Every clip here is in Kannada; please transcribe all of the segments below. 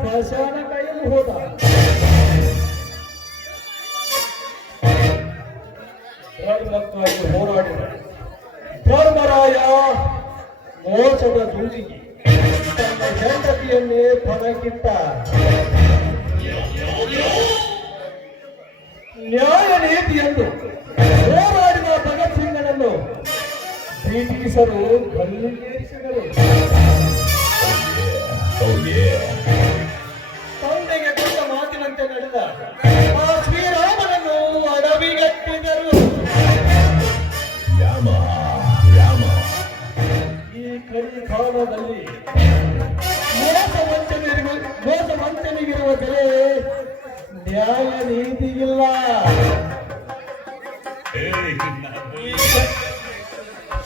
ಸ್ಮಶಾನ ಕೈಯಲ್ಲಿ ಹೋದ. ಧರ್ಮಕ್ಕಾಗಿ ಹೋರಾಡಿದ ಧರ್ಮರಾಯ ಮೋಸದ ಜೂಜಿಗೆ ತನ್ನ ಹೆಂಡತಿಯನ್ನೇ ಪಣಕ್ಕಿಟ್ಟ. ನ್ಯಾಯ ನೀತಿಯೆಂದು ಹೋರಾಡಿದ ಭಗತ್ ಸಿಂಗನನ್ನು ಬ್ರಿಟಿಷರು ಗಲ್ಲಿಗೇರಿಸಿದರು. ತಂದೆಗೆ ಕೊಟ್ಟ ಮಾತಿನಂತೆ ನಡೆದ ಆ ಶ್ರೀರಾಮನನ್ನು ಅಡವಿಗಟ್ಟಿದರು. ಈ ಕಲಿಕಾಲದಲ್ಲಿ ಮೋಸ ವಂಚನೆಗಿರುವ ಬೆಲೆ ನ್ಯಾಯ ನೀತಿಗಿಲ್ಲ.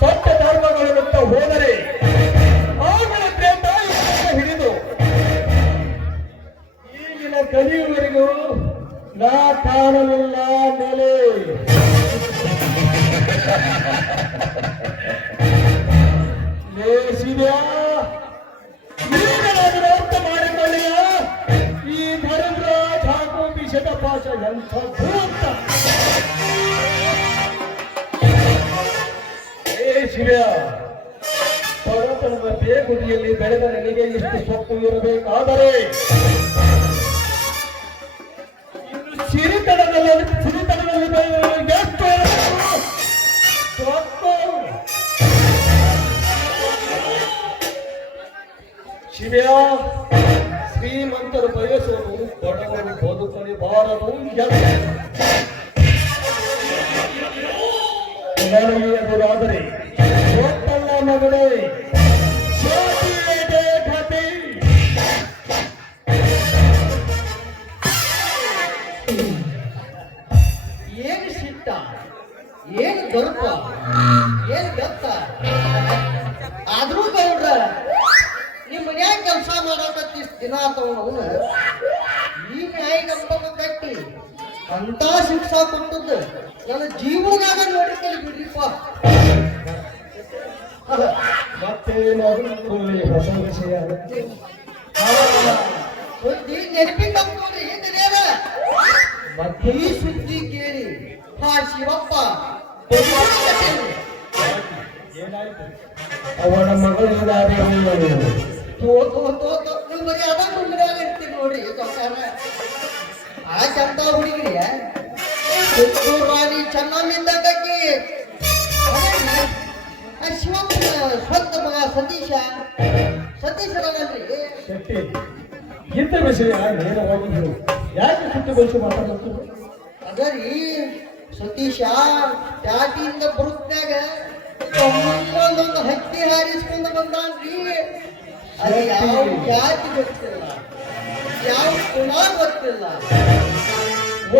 ಸತ್ಯ ಧರ್ಮಗಳಿರುತ್ತ ಹೋದರೆ ಆಗುವಂತೆ ಹಿಡಿದು ಈಗಿನ ಕಲಿಯುವವರೆಗೂ ನಾ ಕಾಣಲಿಲ್ಲ ನೆಲೆ. ಲೇಸಿದ್ಯಾ ನೀನಾದರೂ ಅರ್ಥ ಮಾಡಿಕೊಳ್ಳಿಯ ಈ ದರಿದ್ರ ಠಾಕು ವಿಷದ ಪಾಶ ಎಂಥದ್ದು ಅಂತ. ಶಿವ್ಯ ಭಗವಂತನ ಬೇಗುದಿಯಲ್ಲಿ ಬೆಳೆದ ನನಗೆ ಇಷ್ಟು ಸೊತ್ತು ಇರಬೇಕಾದರೆ ಇನ್ನು ಸಿರಿತನದಲ್ಲಿ ಎಷ್ಟು ಸೊತ್ತು. ಶಿವ್ಯ ಶ್ರೀಮಂತರು ಬಯಸುವುದು ಬಡವರು ಬದುಕಲಿಬಾರದು. ನನಗೆ ಎದುರಾದರೆ ಒಟ್ಟಲ್ಲ ಮಗಳೇ ಕತೆ. ಏನು ಸಿಟ್ಟ, ಏನು ಗರ್ಪ, ಏನು ಬೆತ್ತ. ಆದ್ರೂ ಗೌಡ್ರ ನಿಮ್ಮ ಮನ್ಯಾಗ ಕೆಲಸ ಮಾಡಕತ್ತಿ ದಿನ ತಗೊಂಡು ಈ ನ್ಯಾಯ ನಂಬಕ ಕಟ್ಟಿ ಅಂತ ಶಿಕ್ಷಾ ಕೊಟ್ಟದ್ದು ನನ್ನ ಜೀವನದಾಗ ನೋಡಿಕೊಳ್ಳಿ ಬಿಡ್ರಿಪ್ಪ. ಮತ್ತೇನಾದ್ರು ಹೊಸ ವಿಷಯ ಸುದ್ದಿ ನೆನಪಿಗೆ ತಪ್ಪಿಕೊಂಡ್ರಿ ಏನಿದೆ ಮತ್ತೆ ಈ ಸುದ್ದಿ ಕೇಳಿ ಹಾ ಶಿವಪ್ಪ ಏನಾಯ್ತು? ಅವನ ಮಗಳು ಇರ್ತೀನಿ ನೋಡ್ರಿ ಆ ಚಂದ ಹುಡುಗಿರಿ ಕಿತ್ತೂರು ರಾಣಿ ಚೆನ್ನಮ್ಮಿಂದಕ್ಕೆ ಶಿವಪ್ಪನ ಸ್ವಂತ ಮಗ ಸತೀಶರಲ್ರಿ ಶೆಟ್ಟಿ. ಇಂಥ ವಿಷಯ ನೇರವಾಗಿದ್ರು ಯಾಕೆ ಸುತ್ತುಗೊಳಿಸಿ ಮಾತಾಡಬೇಕು? ಅದರಿ ಸತೀಶ ಚಾಟಿಯಿಂದ ಬರುತ್ತಾಗ ಒಂದೊಂದು ಹಕ್ಕಿ ಹಾರಿಸ್ಕೊಂಡು ಬಂದಾನ್ರಿ. ಅದು ಯಾವ ಜಾತಿ ಗೊತ್ತಿಲ್ಲ, ಯಾವ ಕುಲ ಗೊತ್ತಿಲ್ಲ.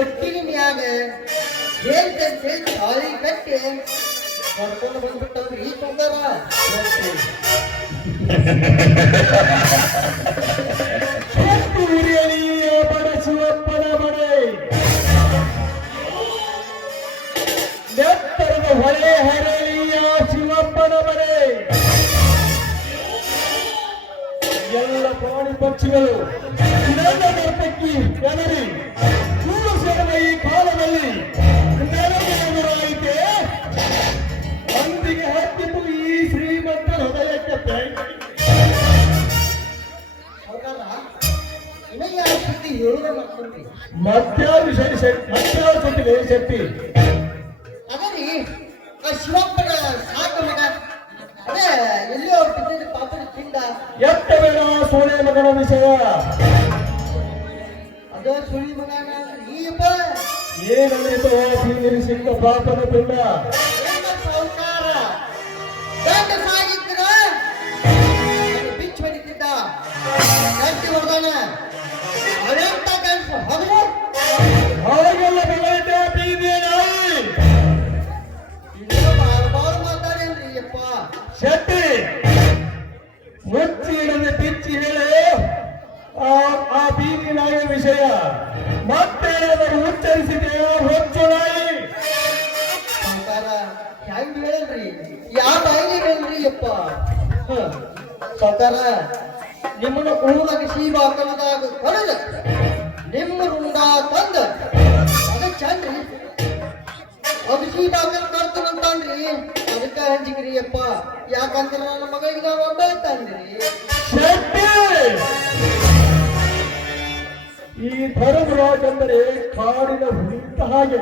ಒಟ್ಟಿಗೆ ಮ್ಯಾಗ ಹೇಳ್ತಂತೆ ತಾಳಿ ಕಟ್ಟಿ ಕರ್ಕೊಂಡು ಬಂದ್ಬಿಟ್ಟವ್ರಿ ಈ ತೊಂದರ. ಶಿವಪ್ಪನ ಮನೆ ನೆತ್ತರದ ಹೊಳೆ ಹರೆಯ ಶಿವಪ್ಪನ ಮನೆ. ಎಲ್ಲ ಪ್ರಾಣಿ ಪಕ್ಷಿಗಳು ನನ್ನ ನರ್ತಕ್ಕಿ ಜನರಿ ಕೂಡು ಸೇರುವ ಈ ಕಾಲದಲ್ಲಿ ನೆಲದ ಎದುರಾಯಿತೆ. ಅಂದಿಗೆ ಹತ್ತಿತು ಈ ಶ್ರೀಮಂತ ಹೃದಯಕ್ಕೆ ಬೆಂಕಿ. ಸುದ್ದಿ ಹೇಳಿದ ಮಾಡ್ಕೊಂಡ್ರಿ ಮಧ್ಯಾಹ್ನ ಸುದ್ದಿಗೆ ಶಕ್ತಿ. ಅದರಿ ಆ ಶಿವಪ್ಪನ ಸಾಕು ಮಗ ಅದೇ ಎಲ್ಲಿ ಅವ್ರು ಬಿದ್ದಿದ್ದು ಪಾಪದ ತಿಂದ ಎತ್ತ ಬೇಡ ಸೋಳೆ ಮಗನ ವಿಷಯ. ಅದು ಸುಳಿ ಮಗನ ಈಪ ಏನಂದಿತು ಬೀದಿರಿ ಸಿಕ್ಕ ಪಾಪದ ಪಿಂಡ. ಸೌಕಾರ ಗಂಡ ಸಾಗಿದ್ರ ಬಿಚ್ಚು ಹೊಡಿತಿದ್ದ ಗಂಟಿ ಹೊಡೆದಾನ. ಅದಂತ ಕೆಲಸ ಹೌದು ಹಾಗೆಲ್ಲ ಬೆಳೆದ ಬೀದಿಯಾಗಿ ಬಾಳು ಮಾತಾಡೇನ್ರಿ ಯಪ್ಪ. ಶೆಟ್ಟಿ ಮುಚ್ಚಿ ಹಿಡಿದು ಬಿಚ್ಚಿ ಹೇಳಿ ಆ ಬೀದಿ ನಾಯಿಯ ವಿಷಯ ಮತ್ತೇನಾದರೂ ಉಚ್ಚರಿಸಿದೆಯೋ ಹೊಚ್ಚು ನಾಯಿ. ಸೌಕಾರ ಹೆಂಗ್ ಹೇಳ್ರಿ ಯಾವ ಬಾಯಿಗೆ ಹೇಳ್ರಿ ಯಪ್ಪ. ಸೌಕಾರ ನಿಮ್ಮನ್ನು ಊರಾಗ ಸೀಬಾ ಕಲ್ಲದಾಗ ಹೊಡೆದ ನಿಮ್ಮ ರುಂಡ ತಂದ ಅದು ಚಂದ್ರಿ ಅದು ಸೀಬಾ ಕಲ್ ಕರ್ತನಂತಾನ್ರಿ ಅದಕ್ಕ ಹಂಚಿಕ್ರಿ ಅಪ್ಪ ಯಾಕಂದ್ರೆ ನನ್ನ ಮಗಳಿಗೆ ನಾವು ಒಬ್ಬ ತಂದ್ರಿ ಶೆಟ್ಟಿ! ಈ ಧರ್ಮರಾಜ್ ಅಂದರೆ ಕಾಡಿನ ಹುಡುಕ ಹಾಗೆ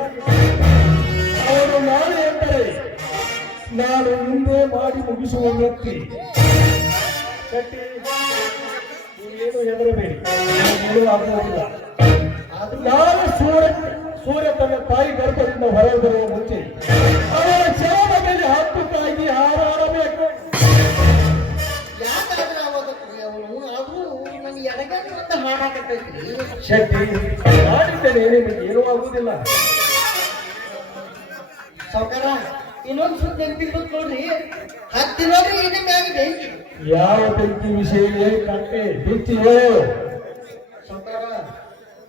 ಅವರು ನಾಳೆ ಎಂದರೆ ನಾನು ಹಿಂದೆ ಮಾಡಿ ಮುಗಿಸುವ ವ್ಯಕ್ತಿ. ಶೆಟ್ಟಿ, ನೀವೇನು ಹೆದರಬೇಡಿ, ಏನು ಆಗುವುದಿಲ್ಲ. ನಾನು ಸೂರ್ಯ ತನ್ನ ತಾಯಿ ಗರ್ಭದಿಂದ ಹೊರಗೆ ಬರುವ ಮುಂಚೆ ಅವರ ಶವದ ಮೇಲೆ ಹತ್ತಕ್ಕಾಗಿ ಹಾರಾಡಬೇಕು. ಯಾಕಾದ್ರೆ ಅವತ್ತು ಅವನು ಆದ್ರೂ ನನಗೆ ಎಡಗಡೆ ಅಂತ ಹಾಡಾಕತ್ತೈತ್ರಿ ಶೆಟ್ಟಿ, ಮಾಡಿದ್ದೇನೆ, ನಿಮಗೆ ಏನೂ ಆಗುವುದಿಲ್ಲ. ಸಾವುಕಾರ ಇನ್ನೊಂದು ಸುತ್ತ ನೆನಪಿರ್ಬೇಕು ನೋಡ್ರಿ ಹತ್ತಿರೋದ್ರೆ ಏನಕ್ಕೆ ಆಗಿದೆ ಯಾವ ಬೆಂಕಿ ವಿಷಯ ಕಟ್ಟೆ ಬಿಚ್ಚಿ ಹೇಳು. ಸಾವುಕಾರ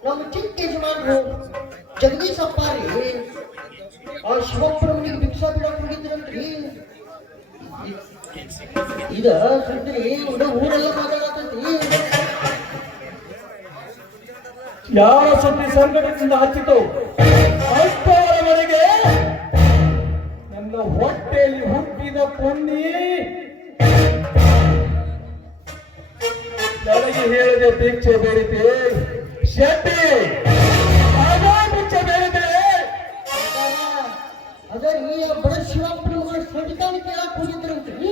ನಮ್ಮ ಚಿಕ್ಕ ಯಜಮಾನ್ರು ಜಗದೀಶ್ ಅಪ್ಪಾರಿ ಆ ಶಿವಪ್ಪನಿಗೆ ಭಿಕ್ಷಾ ಬಿಡಕ್ ಹೋಗಿದ್ರಂತ್ರಿ. ಇದ ಸುದ್ದಿ ಊರೆಲ್ಲ ಮಾತಾಡತೈತಿ. ಯಾವ ಸುದ್ದಿ ಸಂಘಟನೆಯಿಂದ ಹಚ್ಚಿತು ಅಷ್ಟರವರೆಗೆ ನನ್ನ ಹೊಟ್ಟೆಯಲ್ಲಿ ಹುಟ್ಟಿದ ಪುಣ್ಯ ನನಗೆ ಹೇಳಿದೆ ಭಿಕ್ಷೆ ಬೇಡಿದೆ. ಶೆಟ್ಟಿ, ಆಗ ಭಿಕ್ಷೆ ಬೇಡಿದೆ. ಅದ ನೀ ಬಡ ಶಿವಪ್ಪನ ಸಡಿತಾನೆ ಕೇಳಕ್ ಹೋಗಿದ್ರಂತ್ರಿ.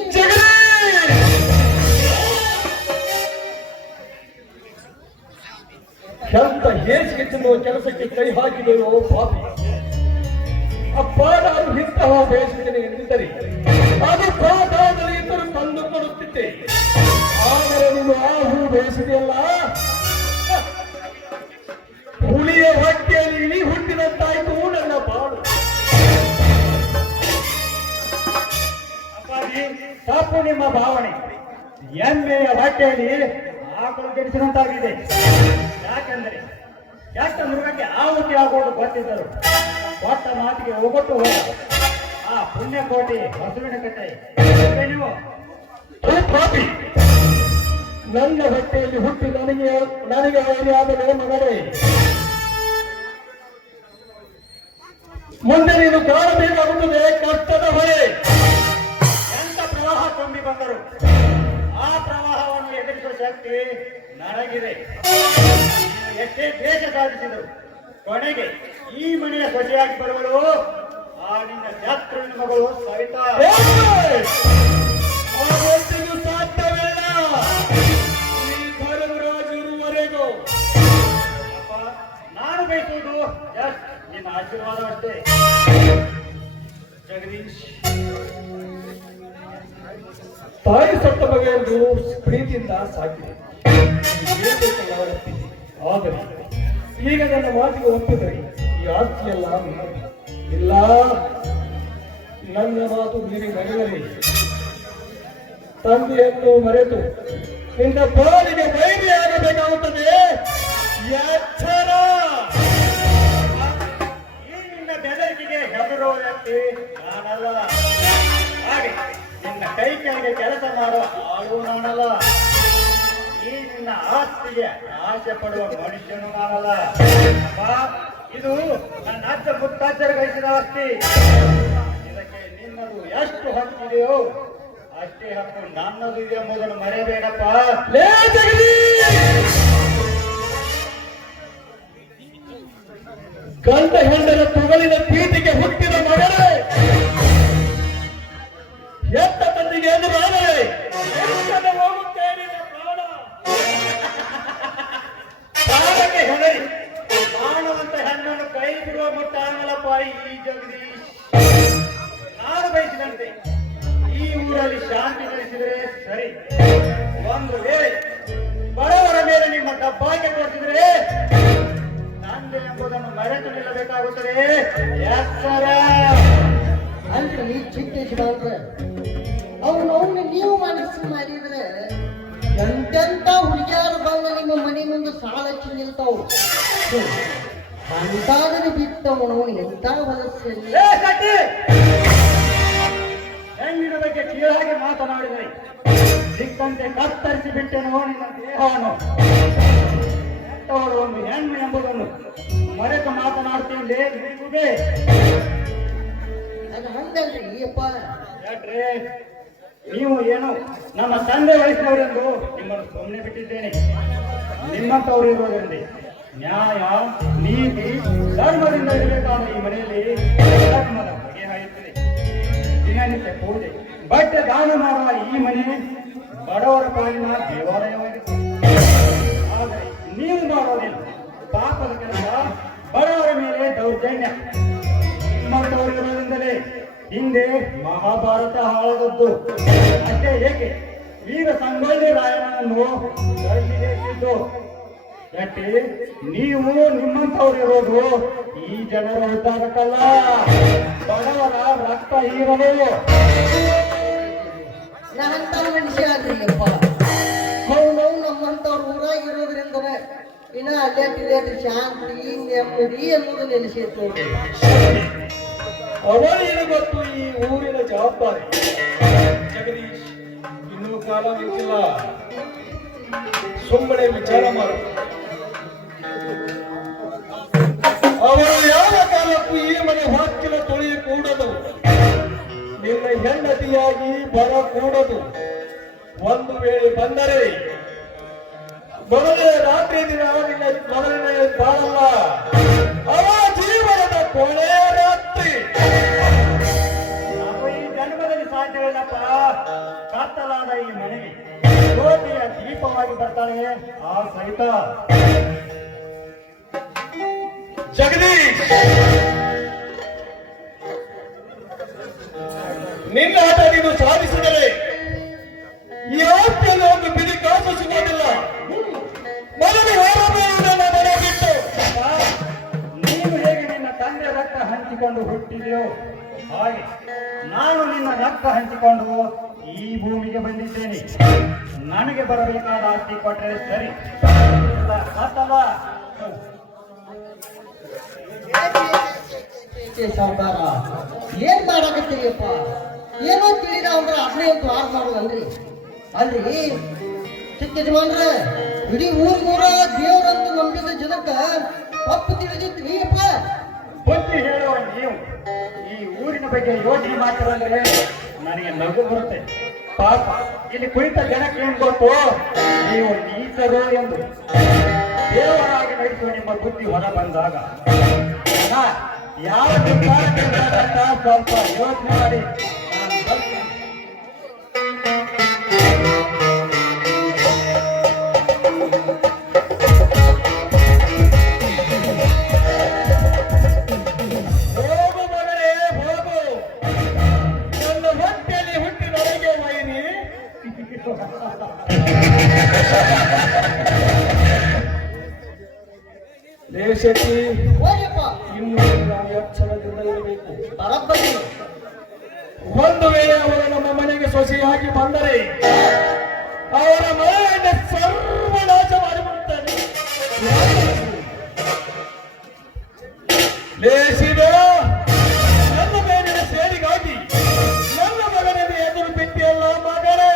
ಎಂತ ಹೇಸಿಗೆ ತಿನ್ನುವ ಕೆಲಸಕ್ಕೆ ಕೈ ಹಾಕಿದೆಯೋ ಪಾಪಿ. ಅಪ್ಪ, ನಾನು ಇಂತಹ ಬೇಸಿಗೆ ಎಂದಿದ್ದರೆ ಅದು ಪಾಠದಲ್ಲಿ ಇದ್ದರೂ ತಂದು ಕೊಡುತ್ತಿದ್ದೆ. ಆದರೆ ನೀನು ಆ ಹೂ ಬೇಯಿಸಿದೆಯಲ್ಲ, ಹುಲಿಯ ಹೊಟ್ಟೆಯಲ್ಲಿ ಇಳಿ ಹುಟ್ಟಿದಂತಾಯ್ತು ನನ್ನ ಬಾಳು. ಅಪ್ಪಾಜಿ, ತಪ್ಪು ನಿಮ್ಮ ಭಾವನೆ. ಎಮ್ಮೆಯ ಹೊಟ್ಟೆಯಲ್ಲಿ ಆಕಳು ಕೆಡಿಸಿದಂತಾಗಿದೆ. ಯಾಕೆಂದರೆ ಕೆಟ್ಟ ಮೃಗಕ್ಕೆ ಆಹುತಿ ಆಗೋದು ಗೊತ್ತಿದ್ದರು ಕೊಟ್ಟ ಮಾತಿಗೆ ಒಗಟ್ಟು ಹೋದ ಆ ಪುಣ್ಯಕೋಟಿ ಹಸುವಿನ ಕಟ್ಟೆ ನೀವು ಓ ಪಾಪಿ, ನನ್ನ ಹೊಟ್ಟೆಯಲ್ಲಿ ಹುಟ್ಟಿ ನನಗೆ ಹಾನಿಯಾದರೆ ಮಗನೇ, ಮುಂದೆ ನೀನು ಕಾಣಬೇಕಾಗುತ್ತದೆ ಕಷ್ಟದ ಹೊರೆ. ಎಂತ ಪ್ರವಾಹ ತುಂಬಿ ಬಂದರು ಆ ಪ್ರವಾಹವನ್ನು ಎದುರಿಸುವ ಶಕ್ತಿ ನನಗಿದೆ. ನೀನು ಎಷ್ಟೇ ದೇಶ ಸಾಧಿಸಿದರು ಕೊನೆಗೆ ಈ ಮನೆಯ ಸೊಸೆಯಾಗಿ ಬರುವಳು ಆ ನಿನ್ನ ಶತ್ರುವಿನ ಮಗಳು ಸವಿತಾ. ಅವತ್ತಿಗೂ ಸಾಧ್ಯವಿಲ್ಲ. ಈ ಧರ್ಮರಾಜರುವರೆಗೂ ಅಪ್ಪ, ನಾನು ಬಯಸುವುದು ಜಸ್ಟ್ ನಿನ್ನ ಆಶೀರ್ವಾದವಷ್ಟೇ. ಜಗದೀಶ್, ತಾಯಿ ಸತ್ತ ಬಗೆಯನ್ನು ಪ್ರೀತಿಯಿಂದ ಸಾಕಿದೆ. ಆದರೆ ಈಗ ನನ್ನ ಮಾತಿಗೆ ಒಪ್ಪಿದರೆ ಈ ಆಸ್ತಿಯೆಲ್ಲ ನಿನ್ನದು. ಇಲ್ಲ, ನನ್ನ ಮಾತು ಮೀರಿ ನಡೆದರೆ ತಂದೆಯನ್ನು ಮರೆತು ನಿನ್ನ ಪಾಲಿಗೆ ಬೈರಿಯಾಗಬೇಕಾಗುತ್ತದೆ. ಎಚ್ಚರ! ಈ ನಿನ್ನ ಬೆದರಿಕೆಗೆ ಹೆದರುವ ವ್ಯಕ್ತಿ ನಾನಲ್ಲ. ಹಾಗೆ ನಿನ್ನ ಕೈ ಕೆಳಗೆ ಕೆಲಸ ಮಾಡುವ ಆಳು ನಾನಲ್ಲ. ಈ ನಿನ್ನ ಆಸ್ತಿಗೆ ಆಸೆ ಪಡುವ ಮನುಷ್ಯನು ನಾನಲ್ಲ. ಅಪ್ಪ, ಇದು ನನ್ನ ಅಜ್ಜ ಮುತ್ತಾಜ್ಜರು ಗಳಿಸಿದ ಆಸ್ತಿ. ಇದಕ್ಕೆ ನಿನ್ನದು ಎಷ್ಟು ಹಕ್ಕಿದೆಯೋ ಅಷ್ಟೇ ಹಕ್ಕು ನನ್ನದು ಇದೆ ಎಂಬುದನ್ನು ಮರೆಯಬೇಡಪ್ಪ. ಲೇ ಜಗದೀಶ್! ಗಂಡ ಹೆಂಡರ ತೊಗಲಿನ ಪ್ರೀತಿಗೆ ಹುಟ್ಟಿದ ಮಗಳೇ, ಎತ್ತ ತಂದಿಗೆ ಎದುರಾದರೆ ಎತ್ತನೆ ಹೋಗುತ್ತೇನೆ ಪ್ರಾಣ. ಪ್ರಾಣಕ್ಕೆ ಹೆದರಿ ಕಾಣುವಂತ ಹೆಣ್ಣನ್ನು ಕೈ ಬಿಡುವ ಮುಟ್ಟಾನಲ್ಲಪ್ಪ ಈ ಜಗದೀಶ್. ನಾನು ಬಯಸಿದಂತೆ ಈ ಊರಲ್ಲಿ ಶಾಂತಿ ನೆಲೆಸಿದರೆ ಸರಿ. ಒಂದು ವೇಳೆ ಬಡವರ ಮೇಲೆ ನಿಮ್ಮ ದಬ್ಬಾಳಿಕೆ ತೋರಿಸಿದರೆ ನಂದೆ ಎಂಬುದನ್ನು ಮರೆತು ನಿಲ್ಲಬೇಕಾಗುತ್ತದೆ. ಎಚ್ಚರ! ಅಲ್ರಿ ಚಿಕ್ಕ ಯಜಮಾನ್ರ ಅವನು ನೀವು ಮನಸ್ಸು ಮಾಡಿದ್ರೆ ಎಂತೆಂತ ಹುಡುಗಿಯಾರು ಬಂದು ನಿಮ್ಮ ಮನೆ ಮುಂದೆ ಸಾಲ ಹಚ್ಚಿ ನಿಲ್ತಾವು. ಅಂತಾದ್ರೆ ಬಿತ್ತವನು ಎಂತ ಮನಸ್ಸಲ್ಲಿ ಏ ಕಟ್ಟಿ! ಹೆಣ್ಣಿನ ಬಗ್ಗೆ ಕೀಳಾಗಿ ಮಾತನಾಡಿದರೆ ಸಿಕ್ಕ ಇದ್ದಂತೆ ಕತ್ತರಿಸಿ ಬಿಟ್ಟೆನೋ ನಿನ್ನ ದೇಹವನ್ನು. ಹೆತ್ತವಳು ಒಂದು ಹೆಣ್ಣು ಎಂಬುದನ್ನು ಮರೆತು ಮಾತನಾಡ್ತೀನಿ ನಿಮಗೆ. ಅದು ಹಂಗಲ್ರಿ ಅಪ್ಪ. ಯಾಕ್ರೆ ನೀವು ಏನು ನಮ್ಮ ತಂದೆ ವಯಸ್ಸಿನವರೆಂದು ನಿಮ್ಮನ್ನು ಸುಮ್ಮನೆ ಬಿಟ್ಟಿದ್ದೇನೆ. ನಿಮ್ಮಂತವರು ಇರುವುದರಲ್ಲಿ ನ್ಯಾಯ ನೀತಿ ಧರ್ಮದಿಂದ ಇರಬೇಕಾದ ಈ ಮನೆಯಲ್ಲಿ ಧರ್ಮದ ಬಗೆ ಹಾಯುತ್ತದೆ. ದಿನನಿತ್ಯ ಪೂಜೆ ಬಟ್ಟೆ ದಾನ ಮಾಡುವ ಈ ಮನೆ ಬಡವರ ಪಾಲಿನ ದೇವಾಲಯವಾಗಿದೆ. ಆದರೆ ನೀವು ಮಾಡೋದಿಲ್ಲ ಪಾಪದ ಕೆಲಸ, ಬಡವರ ಮೇಲೆ ದೌರ್ಜನ್ಯ. ನಿಮ್ಮಂತವರು ಇರುವುದರಿಂದಲೇ ಹಿಂದೆ ಮಹಾಭಾರತ ಹಾಳದದ್ದು. ಅಷ್ಟೇ ಏಕೆ ವೀರ ಸಂಗೊಳ್ಳಿ ರಾಯಣ್ಣನನ್ನು ಕಳಿಸಿದ್ದು. ಯಾಕೆ ನೀವು ನಿಮ್ಮಂತವ್ರು ಇರೋದು ಈ ಜನರ ಉದ್ದಾರಕ್ಕಲ್ಲ, ಬಡವರ ರಕ್ತ ಹೀರಲು. ನಾನಂತ ಮನುಷ್ಯ ಅಲ್ರಿ ಅಪ್ಪ. ನಾವು ನಮ್ಮಂತವ್ರು ಊರಾಗಿರೋದ್ರಿಂದನೇ ಇನ್ನ ಅಲ್ಲೇ ತಿರುಗಾಟ ಶಾಂತಿ ನೆಮ್ಮದಿ ಅನ್ನೋದು ನೆಲೆಸಿತ್ತು. ಅವಳಿಗೆ ಮತ್ತು ಈ ಊರಿನ ಜವಾಬ್ದಾರಿ. ಜಗದೀಶ್, ಇನ್ನೂ ಕಾಲ ನಿಂತಿಲ್ಲ, ಸುಮ್ಮನೆ ವಿಚಾರ ಮಾಡು. ಅವರು ಯಾವ ಕಾಲಕ್ಕೂ ಈ ಮನೆ ಹಾಕಿನ ತೊಳೆಯ ಕೂಡದು, ನಿನ್ನ ಹೆಂಡತಿಯಾಗಿ ಬರಕೂಡದು. ಒಂದು ವೇಳೆ ಬಂದರೆ ಮೊದಲನೇ ರಾತ್ರಿ ದಿನ ನಿನ್ನ ಮೊದಲನೇ ಬಾಳಲ್ಲ, ಅವ ಜೀವನದ ಕೊನೆಯ ರಾತ್ರಿ. ನಾವು ಈ ಜನ್ಮದಲ್ಲಿ ಸಾಧ್ಯವಿಲ್ಲಪ್ಪ. ಕತ್ತಲಾದ ಈ ಮನೆಗೆ ಜ್ಯೋತಿಯ ದೀಪವಾಗಿ ಬರ್ತಾಳೆ ಆ ಸಹಿತ. ಜಗದೀಶ್, ನಿನ್ನ ಆಟ ನೀನು ಸಾಧಿಸಿದರೆ ಈ ಆಸ್ತಿಯಲ್ಲಿ ಒಂದು ಬಿಡಿ ಕಾಸು ಸಿಗೋದಿಲ್ಲ. ಮೊದಲು ಹೊರಬರುವುದನ್ನು ಮನೆ ಬಿಟ್ಟು. ನೀನು ಹೇಗೆ ನಿನ್ನ ತಂದೆ ರಕ್ತ ಹಂಚಿಕೊಂಡು ಹುಟ್ಟಿದೆಯೋ ಹಾಗೆ ನಾನು ನಿನ್ನ ರಕ್ತ ಹಂಚಿಕೊಂಡು ಈ ಭೂಮಿಗೆ ಬಂದಿದ್ದೇನೆ. ನನಗೆ ಬರಬೇಕಾದ ಆಸ್ತಿ ಕೊಟ್ಟರೆ ಸರಿ, ಅಥವಾ ಸಾವುಕಾರ ಏನ್ ಮಾಡಾಕತ್ತೀರಿಯಪ್ಪ? ಏನೋ ತಿಳಿದ ಅಂದ್ರೆ ಅದನ್ನೇ ಒಂದು ವಾರ ಮಾಡೋದಲ್ರಿ. ಅಲ್ರಿ ಚಿಕ್ಕಜಮಾನ್ರ, ಇಡೀ ಊರ ದೇವರಂತ ನಂಬಿದ ಜನಕ್ಕ ತಪ್ಪು ತಿಳಿದಿತ್ರಿ ಅಪ್ಪ. ಬುದ್ಧಿ ಹೇಳುವ ನೀವು ಈ ಊರಿನ ಬಗ್ಗೆ ಯೋಚನೆ ಮಾಡ್ತಿರಂದ್ರೆ ನನಗೆ ನಗು ಬರುತ್ತೆ. ಪಾಪ ಇಲ್ಲಿ ಕುಳಿತ ಜನಕ್ಕೆ ಏನ್ ಗೊತ್ತು ನೀವು ನೀಚರು ಎಂದು. ದೇವರಾಗಿ ನಡೆಸುವ ನಿಮ್ಮ ಬುದ್ಧಿ ಹೊರ ಬಂದಾಗ ಯಾವ ನಿರ್ಧಾರಕ್ಕೆ ಬರಬೇಕಂತ ಸ್ವಲ್ಪ ಯೋಚನೆ ಮಾಡಿ. ನಾನು ಬರ್ತೀನಿ. ಹೋಗು ಮಗನೇ ಹೋಗು, ನನ್ನ ಹೊಟ್ಟೆಯಲ್ಲಿ ಹುಟ್ಟಿ ನನಗೆ ವೈರಿ. ದೇಶಕ್ಕೆ ಹೋಗ್ಯಪ್ಪ, ಇನ್ನು ನಾವು ಎಚ್ಚರದಿಂದ ಇರಬೇಕು. ಬರಬ್ಬರಿ. ಒಂದು ವೇಳೆ ಅವರು ನಮ್ಮ ಮನೆಗೆ ಸೊಸೆಯಾಗಿ ಬಂದರೆ ಅವರ ಮನೆಯನ್ನು ಸರ್ವನಾಶ ಮಾಡಿಬಿಡುತ್ತಾರೆ. ಲೇಸಿದ ನನ್ನ ಮೇಲಿನ ಸೇರಿಗಾಗಿ ನನ್ನ ಮಗನಿಗೆ ಎದುರು ಬಿಟ್ಟಿಯಲ್ಲ ಮಗನೇ.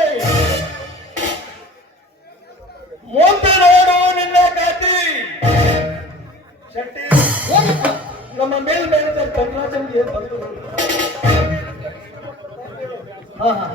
ಮುಂದೆ ನೋಡು ನಿನ್ನ ಕಥೆ. ಶಕ್ತಿ ಹೋಗ್ಯಪ್ಪ. ನಮ್ಮ ಮೇಲ್ಮೇಲಿನ ಕರ್ನಾಟಕಕ್ಕೆ ಬಂದು ಹಾ ಹಾ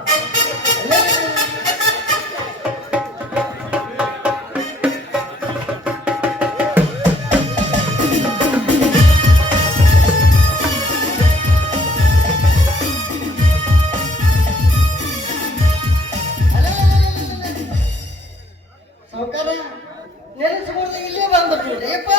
ಸಾವುಕಾರ ನೆನೆಸ್ಬೋದು ಇಲ್ಲೇ ಬಂದ್ಬಿಟ್ರಿ ಅಪ್ಪ.